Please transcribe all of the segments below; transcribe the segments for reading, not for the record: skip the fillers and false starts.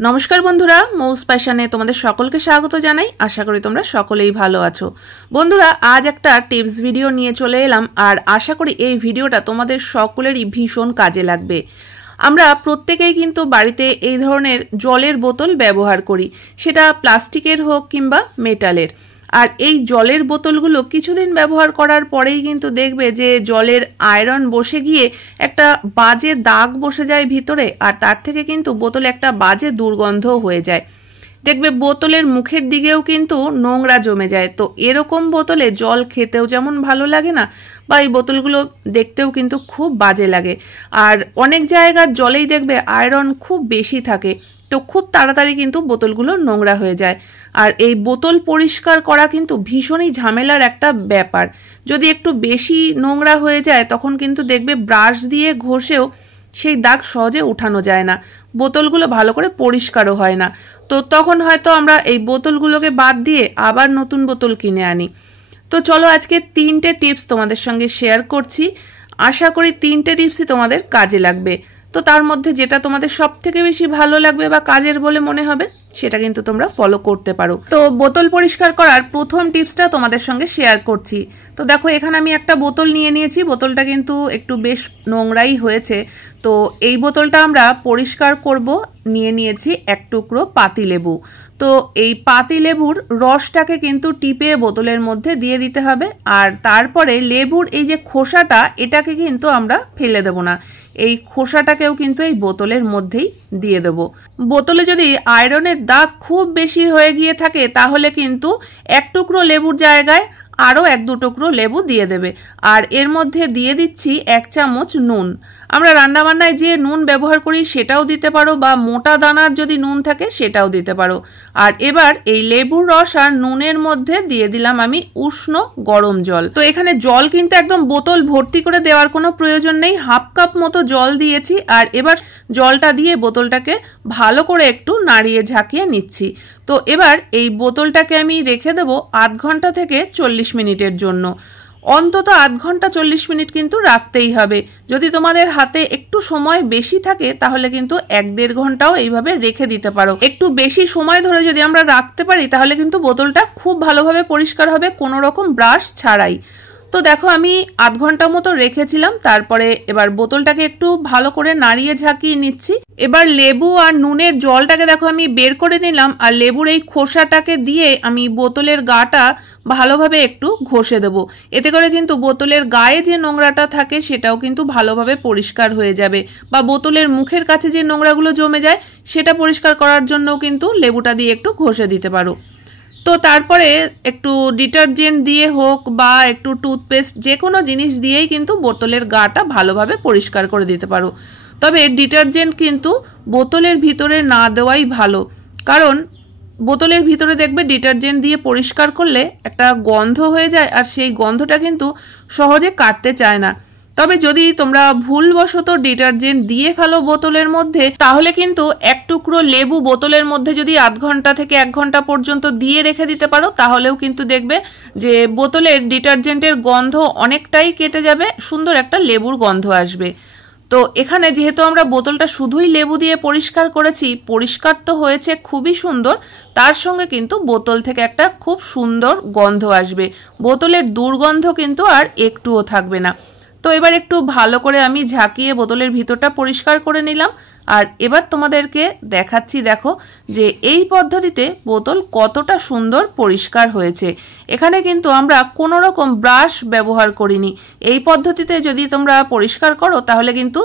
নমস্কার বন্ধুরা, মৌস প্যাশনে তোমাদের সকলকে স্বাগত জানাই। আশা করি তোমরা সকলেই ভালো আছো। বন্ধুরা, আজ একটা টিপস ভিডিও নিয়ে চলে এলাম, আর আশা করি এই ভিডিওটা তোমাদের সকলেরই ভীষণ কাজে লাগবে। আমরা প্রত্যেকেই কিন্তু বাড়িতে এই ধরনের জলের বোতল ব্যবহার করি, সেটা প্লাস্টিকের হোক কিংবা মেটালের। আর এই জলের বোতলগুলো কিছুদিন ব্যবহার করার পরেই কিন্তু দেখবে যে জলের আয়রন বসে গিয়ে একটা বাজে দাগ বসে যায় ভিতরে, আর তার থেকে কিন্তু বোতলে একটা বাজে দুর্গন্ধ হয়ে যায়। দেখবে বোতলের মুখের দিকেও কিন্তু নোংরা জমে যায়। তো এরকম বোতলে জল খেতেও যেমন ভালো লাগে না, বা এই বোতলগুলো দেখতেও কিন্তু খুব বাজে লাগে। আর অনেক জায়গার জলেই দেখবে আয়রন খুব বেশি থাকে, তো খুব তাড়াতাড়ি কিন্তু বোতলগুলো নোংরা হয়ে যায়। আর এই বোতল পরিষ্কার করা কিন্তু ভীষণই ঝামেলার একটা ব্যাপার। যদি একটু বেশি নোংরা হয়ে যায় তখন কিন্তু দেখবে ব্রাশ দিয়ে ঘষেও সেই দাগ সহজে উঠানো যায় না, বোতলগুলো ভালো করে পরিষ্কারও হয় না। তো তখন হয়তো আমরা এই বোতলগুলোকে বাদ দিয়ে আবার নতুন বোতল কিনে আনি। তো চলো আজকে 3টে টিপস তোমাদের সঙ্গে শেয়ার করছি। আশা করি 3টে টিপসই তোমাদের কাজে লাগবে। তো তার মধ্যে যেটা তোমাদের সব থেকে বেশি ভালো লাগবে বা কাজের বলে মনে হবে সেটা কিন্তু তোমরা ফলো করতে পারো। তো বোতল পরিষ্কার করার প্রথম টিপসটা তোমাদের সঙ্গে শেয়ার করছি। তো দেখো, এখানে আমি একটা বোতল নিয়ে নিয়েছি। বোতলটা কিন্তু একটু বেশ নোংরাই হয়েছে। তো এই বোতলটা আমরা পরিষ্কার করব। নিয়ে নিয়েছি এক টুকরো পাতিলেবু। তো এই পাতিলেবুর রসটাকে কিন্তু টিপে বোতলের মধ্যে দিয়ে দিতে হবে। আর তারপরে লেবুর এই যে খোসাটা, এটাকে কিন্তু আমরা ফেলে দেব না, এই খোসাটাকেও কিন্তু এই বোতলের মধ্যেই দিয়ে দেব। বোতলে যদি আয়রনের দাগ খুব বেশি হয়ে গিয়ে থাকে তাহলে কিন্তু এক টুকরো লেবুর জায়গায় আরও 1-2 টুকরো লেবু দিয়ে দেবে। আর এর মধ্যে দিয়ে দিচ্ছি 1 চামচ নুন। আমরা রান্নাবান্নায় যে নুন ব্যবহার করি সেটাও দিতে পারো, বা মোটা দানার যদি নুন থাকে সেটাও দিতে পারো। আর এবার এই লেবুর রস আর নুনের মধ্যে দিয়ে দিলাম আমি উষ্ণ গরম জল। তো এখানে জল কিন্তু একদম বোতল ভর্তি করে দেওয়ার কোনো প্রয়োজন নেই, 1/2 কাপ মতো জল দিয়েছি। আর এবার জলটা দিয়ে বোতলটাকে ভালো করে একটু নাড়িয়ে ঝাঁকিয়ে নিচ্ছি। তো এবার এই বোতলটাকে আমি রেখে দেবো 1/2 ঘন্টা থেকে 40 মিনিটের জন্য। অন্তত 1/2 ঘন্টা 40 মিনিট কিন্তু রাখতেই হবে। যদি তোমাদের হাতে একটু সময় বেশি থাকে তাহলে কিন্তু 1-1.5 ঘন্টাও এইভাবে রেখে দিতে পারো। একটু বেশি সময় ধরে যদি আমরা রাখতে পারি তাহলে কিন্তু বোতলটা খুব ভালোভাবে পরিষ্কার হবে, কোনো রকম ব্রাশ ছাড়াই। তো দেখো, আমি 1/2 ঘন্টা মতো রেখেছিলাম। তারপরে এবার বোতলটাকে একটু ভালো করে নাড়িয়ে ঝাঁকিয়ে নিচ্ছি। এবার লেবু আর নুনের জলটাকে দেখো আমি বের করে নিলাম, আর লেবুর এই খোসাটাকে দিয়ে আমি বোতলের গাটা ভালোভাবে একটু ঘষে দেবো। এতে করে কিন্তু বোতলের গায়ে যে নোংরাটা থাকে সেটাও কিন্তু ভালোভাবে পরিষ্কার হয়ে যাবে, বা বোতলের মুখের কাছে যে নোংরাগুলো জমে যায় সেটা পরিষ্কার করার জন্যও কিন্তু লেবুটা দিয়ে একটু ঘষে দিতে পারো। তো তারপরে একটু ডিটারজেন্ট দিয়ে হোক বা একটু টুথপেস্ট, যে কোনো জিনিস দিয়েই কিন্তু বোতলের গাটা ভালোভাবে পরিষ্কার করে দিতে পারো। তবে ডিটারজেন্ট কিন্তু বোতলের ভিতরে না দেওয়াই ভালো, কারণ বোতলের ভিতরে দেখবে ডিটারজেন্ট দিয়ে পরিষ্কার করলে একটা গন্ধ হয়ে যায়, আর সেই গন্ধটা কিন্তু সহজে কাটতে চায় না। তবে যদি তোমরা ভুলবশত ডিটারজেন্ট দিয়ে ফেলো বোতলের মধ্যে, তাহলে কিন্তু 1 টুকরো লেবু বোতলের মধ্যে যদি 1/2 ঘন্টা থেকে 1 ঘন্টা পর্যন্ত দিয়ে রেখে দিতে পারো তাহলেও কিন্তু দেখবে যে বোতলের ডিটারজেন্টের গন্ধ অনেকটাই কেটে যাবে, সুন্দর একটা লেবুর গন্ধ আসবে। তো এখানে যেহেতু আমরা বোতলটা শুধুই লেবু দিয়ে পরিষ্কার করেছি, পরিষ্কার তো হয়েছে খুবই সুন্দর, তার সঙ্গে কিন্তু বোতল থেকে একটা খুব সুন্দর গন্ধ আসবে। বোতলের দুর্গন্ধ কিন্তু আর একটুও থাকবে না। তো এবার একটু ভালো করে আমি ঝাঁকিয়ে বোতলের ভিতরটা পরিষ্কার করে নিলাম। আর এবার তোমাদেরকে দেখাচ্ছি, দেখো যে এই পদ্ধতিতে বোতল কতটা সুন্দর পরিষ্কার হয়েছে। এখানে কিন্তু আমরা কোনো রকম ব্রাশ ব্যবহার করিনি। এই পদ্ধতিতে যদি তোমরা পরিষ্কার করো তাহলে কিন্তু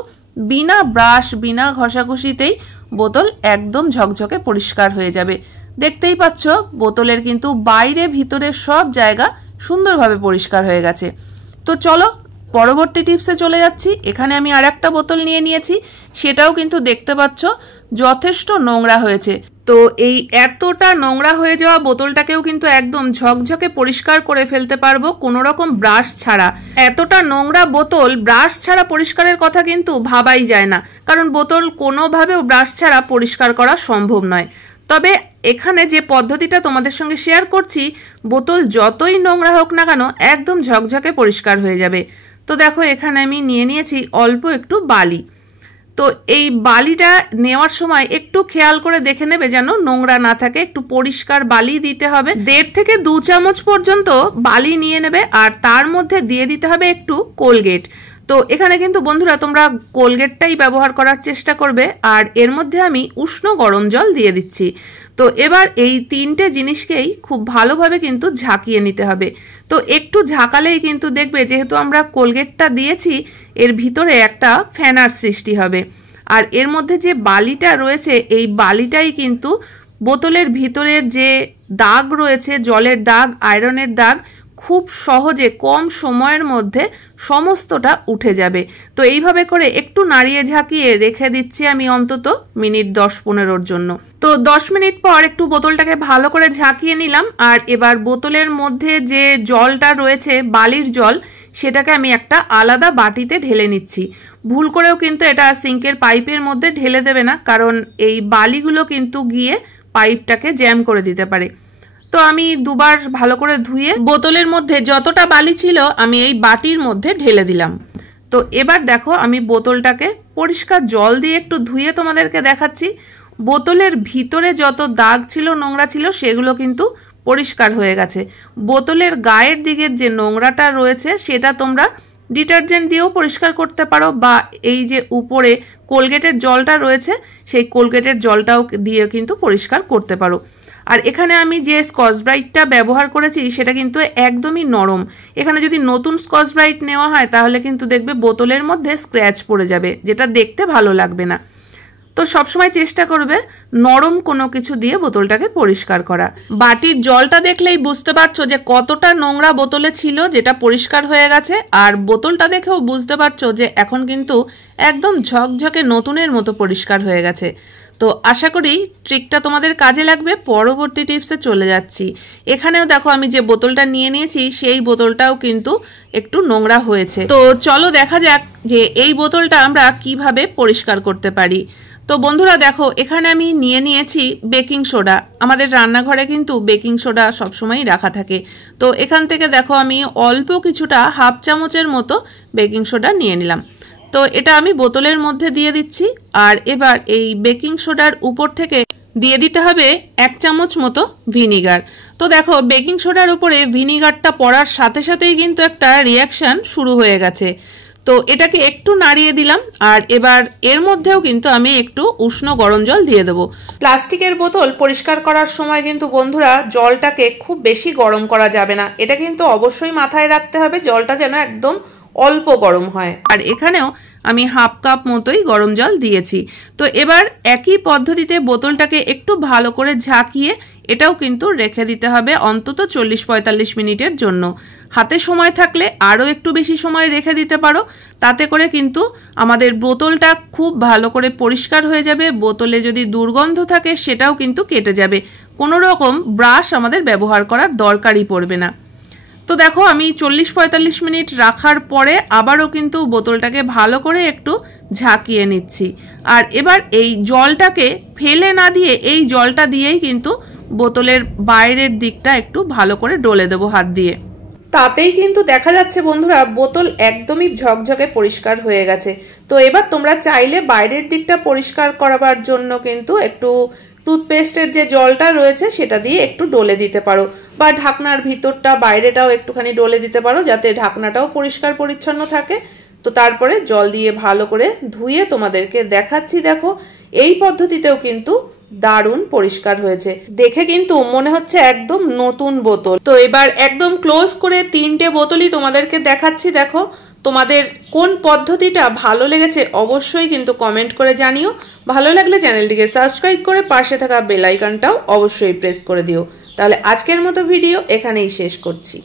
বিনা ব্রাশ বিনা ঘষাঘষিতেই বোতল একদম ঝকঝকে পরিষ্কার হয়ে যাবে। দেখতেই পাচ্ছ বোতলের কিন্তু বাইরে ভিতরে সব জায়গা সুন্দরভাবে পরিষ্কার হয়ে গেছে। তো চলো পরবর্তী টিপসে চলে যাচ্ছি। এখানে আমি আর একটা বোতল নিয়ে নিয়েছি, সেটাও কিন্তু দেখতে পাচ্ছ যথেষ্ট নোংরা হয়েছে। তো এই এতটা নোংরা হয়ে যাওয়া বোতলটাকেও কিন্তু একদম ঝকঝকে পরিষ্কার করে ফেলতে পারবো কোনো রকম ব্রাশ ছাড়া। এতটা নোংরা বোতল ব্রাশ ছাড়া পরিষ্কারের কথা কিন্তু ভাবাই যায় না, কারণ বোতল কোনোভাবেও ব্রাশ ছাড়া পরিষ্কার করা সম্ভব নয়। তবে এখানে যে পদ্ধতিটা তোমাদের সঙ্গে শেয়ার করছি, বোতল যতই নোংরা হোক না কেন একদম ঝকঝকে পরিষ্কার হয়ে যাবে। তো দেখো, এখানে আমি নিয়ে নিয়েছি অল্প একটু বালি। তো এই বালিটা নেওয়ার সময় একটু খেয়াল করে দেখে নেবে যেন নোংরা না থাকে, একটু পরিষ্কার বালি দিতে হবে। 1.5 থেকে 2 চামচ পর্যন্ত বালি নিয়ে নেবে আর তার মধ্যে দিয়ে দিতে হবে একটু কোলগেট। তো এখানে কিন্তু বন্ধুরা তোমরা কোলগেটটাই ব্যবহার করার চেষ্টা করবে। আর এর মধ্যে আমি উষ্ণ গরম জল দিয়ে দিচ্ছি। তো এবার এই 3টে জিনিসকেই খুব ভালোভাবে কিন্তু ঝাঁকিয়ে নিতে হবে। তো একটু ঝাঁকালেই কিন্তু দেখবে যেহেতু আমরা কোলগেটটা দিয়েছি এর ভিতরে একটা ফেনার সৃষ্টি হবে। আর এর মধ্যে যে বালিটা রয়েছে এই বালিটাই কিন্তু বোতলের ভিতরের যে দাগ রয়েছে, জলের দাগ, আয়রনের দাগ, খুব সহজে কম সময়ের মধ্যে সমস্তটা উঠে যাবে। তো এইভাবে করে একটু নাড়িয়ে ঝাঁকিয়ে রেখে দিচ্ছি আমি অন্তত মিনিট 10-15 জন্য। তো 10 মিনিট পর একটু বোতলটাকে ভালো করে ঝাঁকিয়ে নিলাম। আর এবার বোতলের মধ্যে যে জলটা রয়েছে বালির জল, সেটাকে আমি একটা আলাদা বাটিতে ঢেলে নিচ্ছি। ভুল করেও কিন্তু এটা সিঙ্কের পাইপের মধ্যে ঢেলে দেবে না, কারণ এই বালিগুলো কিন্তু গিয়ে পাইপটাকে জ্যাম করে দিতে পারে। তো আমি দুবার ভালো করে ধুয়ে বোতলের মধ্যে যতটা বালি ছিল আমি এই বাটির মধ্যে ঢেলে দিলাম। তো এবার দেখো আমি বোতলটাকে পরিষ্কার জল দিয়ে একটু ধুয়ে তোমাদেরকে দেখাচ্ছি। বোতলের ভিতরে যত দাগ ছিল, নোংরা ছিল, সেগুলো কিন্তু পরিষ্কার হয়ে গেছে। বোতলের গায়ের দিকের যে নোংরাটা রয়েছে সেটা তোমরা ডিটারজেন্ট দিয়েও পরিষ্কার করতে পারো, বা এই যে উপরে কোলগেটের জলটা রয়েছে সেই কোলগেটের জলটাও দিয়ে কিন্তু পরিষ্কার করতে পারো। আর এখানে আমি যে স্কচ ব্রাইটটা ব্যবহার করেছি সেটা কিন্তু একদমই নরম। এখানে যদি নতুন স্কচ ব্রাইট নেওয়া হয় তাহলে কিন্তু দেখবে বোতলের মধ্যে স্ক্র্যাচ পড়ে যাবে, যেটা দেখতে ভালো লাগবে না। তো সবসময় চেষ্টা করবে নরম কোনো কিছু দিয়ে বোতলটাকে পরিষ্কার করা। বাটির জলটা দেখলেই বুঝতে পারছো যে কতটা নোংরা বোতলে ছিল, যেটা পরিষ্কার হয়ে গেছে। আর বোতলটা দেখেও বুঝতে পারছো যে এখন কিন্তু একদম ঝকঝকে নতুনের মতো পরিষ্কার হয়ে গেছে। তো আশা করি ট্রিকটা তোমাদের কাজে লাগবে। পরবর্তী টিপসে চলে যাচ্ছি। এখানেও দেখো আমি যে বোতলটা নিয়ে নিয়েছি সেই বোতলটাও কিন্তু একটু নোংরা হয়েছে। তো চলো দেখা যাক যে এই বোতলটা আমরা কিভাবে পরিষ্কার করতে পারি। তো বন্ধুরা দেখো এখানে আমি নিয়ে নিয়েছি বেকিং সোডা। আমাদের রান্নাঘরে কিন্তু বেকিং সোডা সবসময়ই রাখা থাকে। তো এখান থেকে দেখো আমি অল্প কিছুটা 1/2 চামচের মতো বেকিং সোডা নিয়ে নিলাম। তো এটা আমি বোতলের মধ্যে দিয়ে দিচ্ছি। আর এবার এই বেকিং সোডার উপর থেকে দিয়ে দিতে হবে 1 চামচ মতো ভিনিগার। তো দেখো বেকিং সোডার উপরে ভিনিগারটা পড়ার সাথে সাথেই কিন্তু একটা রিয়াকশন শুরু হয়ে গেছে। তো এটাকে একটু নাড়িয়ে দিলাম। আর এবার এর মধ্যেও কিন্তু আমি একটু উষ্ণ গরম জল দিয়ে দেবো। প্লাস্টিকের বোতল পরিষ্কার করার সময় কিন্তু বন্ধুরা জলটাকে খুব বেশি গরম করা যাবে না। এটা কিন্তু অবশ্যই মাথায় রাখতে হবে, জলটা যেন একদম অল্প গরম হয়। আর এখানেও আমি 1/2 কাপ মতোই গরম জল দিয়েছি। তো এবার একই পদ্ধতিতে বোতলটাকে একটু ভালো করে ঝাঁকিয়ে এটাও কিন্তু রেখে দিতে হবে অন্তত 40-45 মিনিটের জন্য। হাতে সময় থাকলে আরও একটু বেশি সময় রেখে দিতে পারো। তাতে করে কিন্তু আমাদের বোতলটা খুব ভালো করে পরিষ্কার হয়ে যাবে। বোতলে যদি দুর্গন্ধ থাকে সেটাও কিন্তু কেটে যাবে। কোনো রকম ব্রাশ আমাদের ব্যবহার করার দরকারই পড়বে না। তো দেখো আমি 40-45 মিনিট রাখার পরে আবারও কিন্তু বোতলটাকে ভালো করে একটু ঝাঁকিয়ে নিচ্ছি। আর এবার এই জলটাকে ফেলে না দিয়ে এই জলটা দিয়েই কিন্তু বোতলের বাইরের দিকটা একটু ভালো করে ডলে দেবো হাত দিয়ে। তাতেই কিন্তু দেখা যাচ্ছে বন্ধুরা বোতল একদমই ঝকঝকে পরিষ্কার হয়ে গেছে। তো এবার তোমরা চাইলে বাইরের দিকটা পরিষ্কার করাবার জন্য কিন্তু একটু টুথপেস্টের যে জলটা রয়েছে সেটা দিয়ে একটু ডলে দিতে পারো, বা ঢাকনার ভিতরটা বাইরেটাও একটুখানি ডলে দিতে পারো যাতে ঢাকনাটাও পরিষ্কার পরিচ্ছন্ন থাকে। তো তারপরে জল দিয়ে ভালো করে ধুয়ে তোমাদেরকে দেখাচ্ছি। দেখো এই পদ্ধতিতেও কিন্তু দারুণ পরিষ্কার হয়েছে, দেখে কিন্তু মনে হচ্ছে একদম নতুন বোতল। তো এবার একদম ক্লোজ করে 3টে বোতলই তোমাদেরকে দেখাচ্ছি। দেখো তোমাদের কোন পদ্ধতিটা ভালো লেগেছে অবশ্যই কিন্তু কমেন্ট করে জানিও। ভালো লাগলে চ্যানেলটিকে সাবস্ক্রাইব করে পাশে থাকা বেল আইকনটাও অবশ্যই প্রেস করে দিও। তাহলে আজকের মতো ভিডিও এখানেই শেষ করছি।